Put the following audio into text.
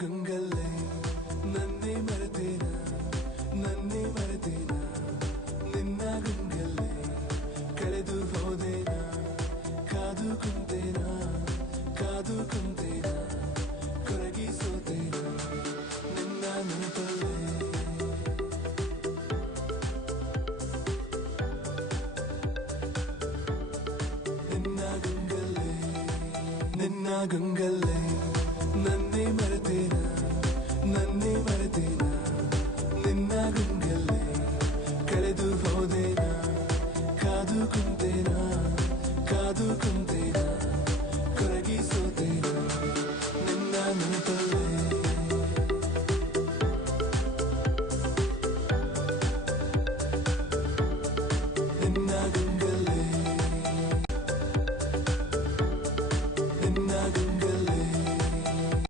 ಗಂಗಲ್ಲೇ ನನ್ನೇ ಮರೆತೇನ ನನ್ನೇ ಮರೆತೇನ ನಿನ್ನ ಗಂಗಲ್ಲೇ ಕಳೆದು ಹೋದೇನ ಕಾದು ಕುಂತೇನ ಕಾದು ಕುಂತೇನ ಕೊರಗಿ ಸೋತೇನ ನಿನ್ನ ನೆನಪಲ್ಲೇ ನಿನ್ನ ಗಂಗಲ್ಲೇ ನನ್ನೇ ಮರೆತೇನ ನನ್ನೇ ಮರೆತೇನ ನಿನ್ನ ಗಂಗಲ್ಲೇ ಕಳೆದು ಹೋದೇನ ಕಾದು ಕುಂತೇನ ಕಾದು ಕುಂತೇನ ಕೊರಗಿ ಸೋತೇನ ನಿನ್ನ ನೆನಪಲ್ಲೇ